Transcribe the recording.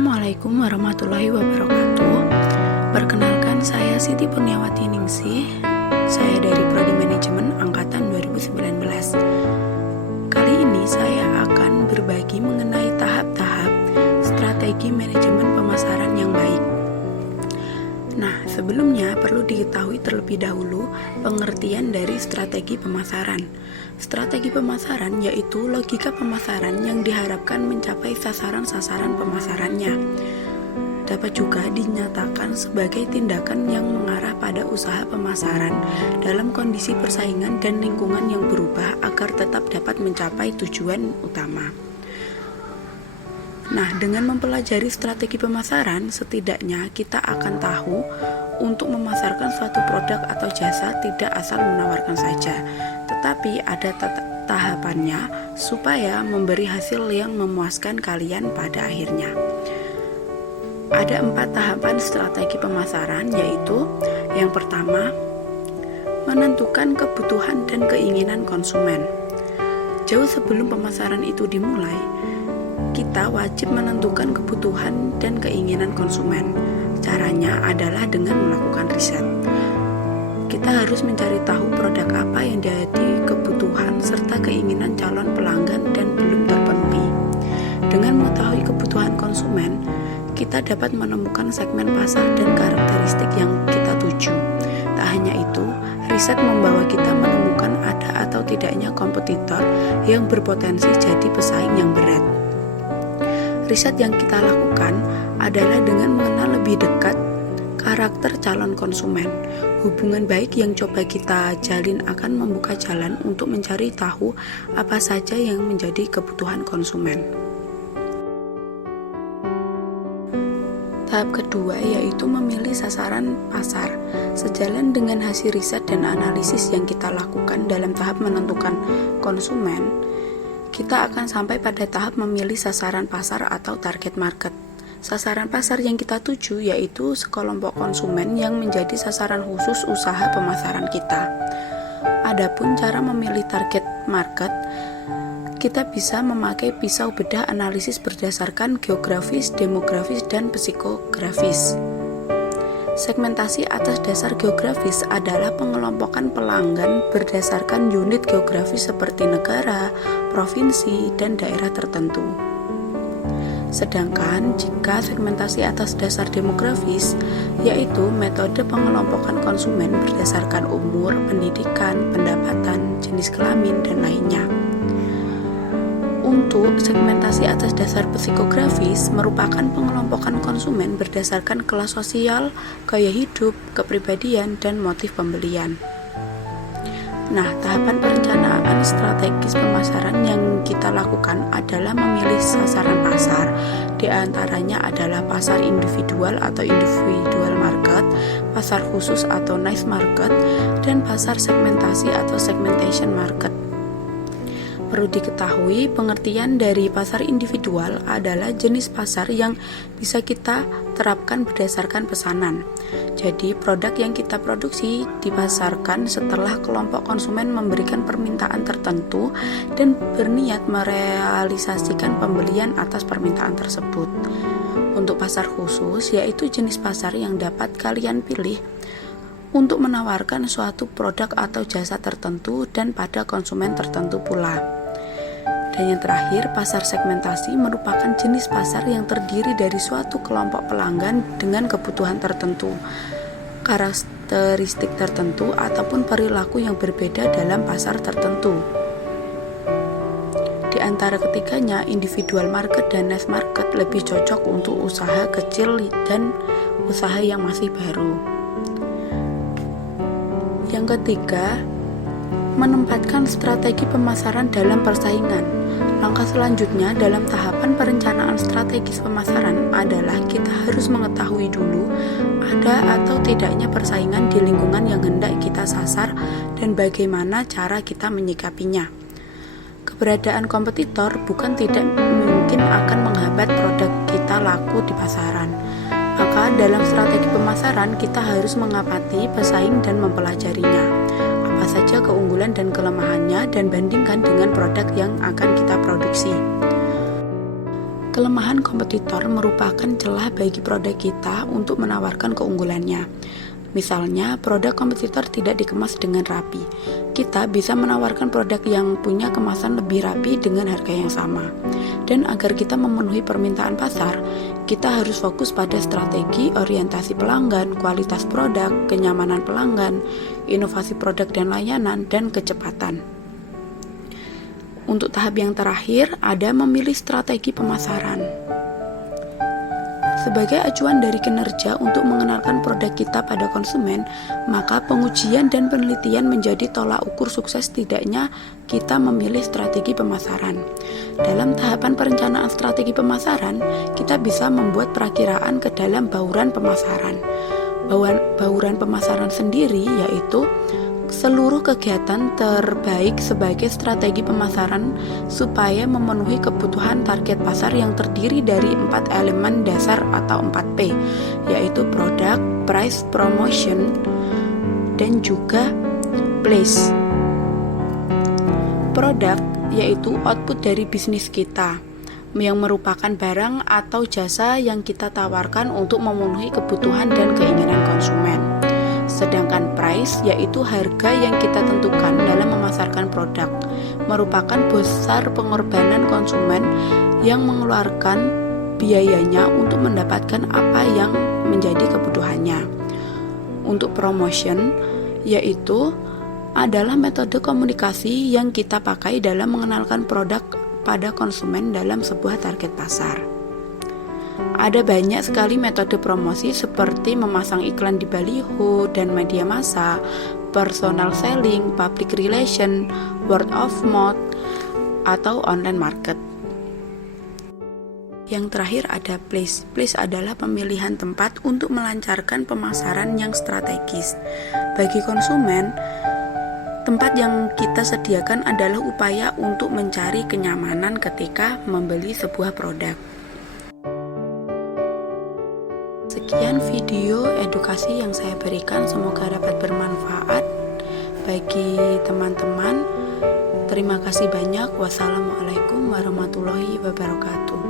Assalamualaikum warahmatullahi wabarakatuh. Perkenalkan, saya Siti Purniawati Ningsih. Saya dari Prodi Manajemen Angkatan 2019. Kali ini saya akan berbagi mengenai tahap-tahap strategi manajemen pemasaran yang baik. Nah, sebelumnya perlu diketahui terlebih dahulu pengertian dari strategi pemasaran. Strategi pemasaran yaitu logika pemasaran yang diharapkan mencapai sasaran-sasaran pemasarannya. Dapat juga dinyatakan sebagai tindakan yang mengarah pada usaha pemasaran dalam kondisi persaingan dan lingkungan yang berubah agar tetap dapat mencapai tujuan utama. Nah, dengan mempelajari strategi pemasaran, setidaknya kita akan tahu untuk memasarkan suatu produk atau jasa tidak asal menawarkan saja, tetapi ada tahapannya supaya memberi hasil yang memuaskan kalian pada akhirnya. Ada 4 tahapan strategi pemasaran, yaitu yang pertama, menentukan kebutuhan dan keinginan konsumen. Jauh sebelum pemasaran itu dimulai, kita wajib menentukan kebutuhan dan keinginan konsumen. Caranya adalah dengan melakukan riset. Kita harus mencari tahu produk apa yang jadi kebutuhan serta keinginan calon pelanggan dan belum terpenuhi. Dengan mengetahui kebutuhan konsumen, kita dapat menemukan segmen pasar dan karakteristik yang kita tuju. Tak hanya itu, riset membawa kita menemukan ada atau tidaknya kompetitor yang berpotensi jadi pesaing yang berat. Riset yang kita lakukan adalah dengan mengenal lebih dekat karakter calon konsumen. Hubungan baik yang coba kita jalin akan membuka jalan untuk mencari tahu apa saja yang menjadi kebutuhan konsumen. Tahap kedua yaitu memilih sasaran pasar. Sejalan dengan hasil riset dan analisis yang kita lakukan dalam tahap menentukan konsumen, kita akan sampai pada tahap memilih sasaran pasar atau target market. Sasaran pasar yang kita tuju yaitu sekelompok konsumen yang menjadi sasaran khusus usaha pemasaran kita. Adapun cara memilih target market, kita bisa memakai pisau bedah analisis berdasarkan geografis, demografis, dan psikografis. Segmentasi atas dasar geografis adalah pengelompokan pelanggan berdasarkan unit geografis seperti negara, provinsi, dan daerah tertentu. Sedangkan jika segmentasi atas dasar demografis, yaitu metode pengelompokan konsumen berdasarkan umur, pendidikan, pendapatan, jenis kelamin, dan lainnya. Untuk segmentasi atas dasar psikografis merupakan pengelompokan konsumen berdasarkan kelas sosial, gaya hidup, kepribadian, dan motif pembelian. Nah, tahapan perencanaan strategis pemasaran yang kita lakukan adalah memilih sasaran pasar. Di antaranya adalah pasar individual atau individual market, pasar khusus atau niche market, dan pasar segmentasi atau segmentation market. Perlu diketahui, pengertian dari pasar individual adalah jenis pasar yang bisa kita terapkan berdasarkan pesanan. Jadi, produk yang kita produksi dipasarkan setelah kelompok konsumen memberikan permintaan tertentu dan berniat merealisasikan pembelian atas permintaan tersebut. Untuk pasar khusus, yaitu jenis pasar yang dapat kalian pilih untuk menawarkan suatu produk atau jasa tertentu dan pada konsumen tertentu pula. Dan yang terakhir, pasar segmentasi merupakan jenis pasar yang terdiri dari suatu kelompok pelanggan dengan kebutuhan tertentu, karakteristik tertentu, ataupun perilaku yang berbeda dalam pasar tertentu. Di antara ketiganya, individual market dan niche market lebih cocok untuk usaha kecil dan usaha yang masih baru. Yang ketiga, menempatkan strategi pemasaran dalam persaingan. Langkah selanjutnya dalam tahapan perencanaan strategis pemasaran adalah kita harus mengetahui dulu ada atau tidaknya persaingan di lingkungan yang hendak kita sasar dan bagaimana cara kita menyikapinya. Keberadaan kompetitor bukan tidak mungkin akan menghambat produk kita laku di pasaran. Maka dalam strategi pemasaran kita harus mengamati pesaing dan mempelajarinya. Apa saja keunggulan dan kelemahannya dan bandingkan dengan produk yang akan kita produksi. Kelemahan kompetitor merupakan celah bagi produk kita untuk menawarkan keunggulannya. Misalnya, produk kompetitor tidak dikemas dengan rapi. Kita bisa menawarkan produk yang punya kemasan lebih rapi dengan harga yang sama. Dan agar kita memenuhi permintaan pasar, kita harus fokus pada strategi, orientasi pelanggan, kualitas produk, kenyamanan pelanggan, inovasi produk dan layanan, dan kecepatan. Untuk tahap yang terakhir, ada memilih strategi pemasaran. Sebagai acuan dari kinerja untuk mengenalkan produk kita pada konsumen, maka pengujian dan penelitian menjadi tolak ukur sukses tidaknya kita memilih strategi pemasaran. Dalam tahapan perencanaan strategi pemasaran, kita bisa membuat perakiraan ke dalam bauran pemasaran. Bauran pemasaran sendiri yaitu seluruh kegiatan terbaik sebagai strategi pemasaran supaya memenuhi kebutuhan target pasar yang terdiri dari 4 elemen dasar atau 4P, yaitu produk, price, promotion, dan juga place. Produk yaitu output dari bisnis kita, yang merupakan barang atau jasa yang kita tawarkan untuk memenuhi kebutuhan dan keinginan konsumen. Sedangkan price yaitu harga yang kita tentukan dalam memasarkan produk, merupakan besar pengorbanan konsumen yang mengeluarkan biayanya untuk mendapatkan apa yang menjadi kebutuhannya. Untuk promotion yaitu adalah metode komunikasi yang kita pakai dalam mengenalkan produk pada konsumen dalam sebuah target pasar. Ada banyak sekali metode promosi seperti memasang iklan di baliho dan media massa, personal selling, public relation, word of mouth, atau online market. Yang terakhir ada place. Place adalah pemilihan tempat untuk melancarkan pemasaran yang strategis. Bagi konsumen, tempat yang kita sediakan adalah upaya untuk mencari kenyamanan ketika membeli sebuah produk. Sekian video edukasi yang saya berikan, semoga dapat bermanfaat bagi teman-teman. Terima kasih banyak. Wassalamualaikum warahmatullahi wabarakatuh.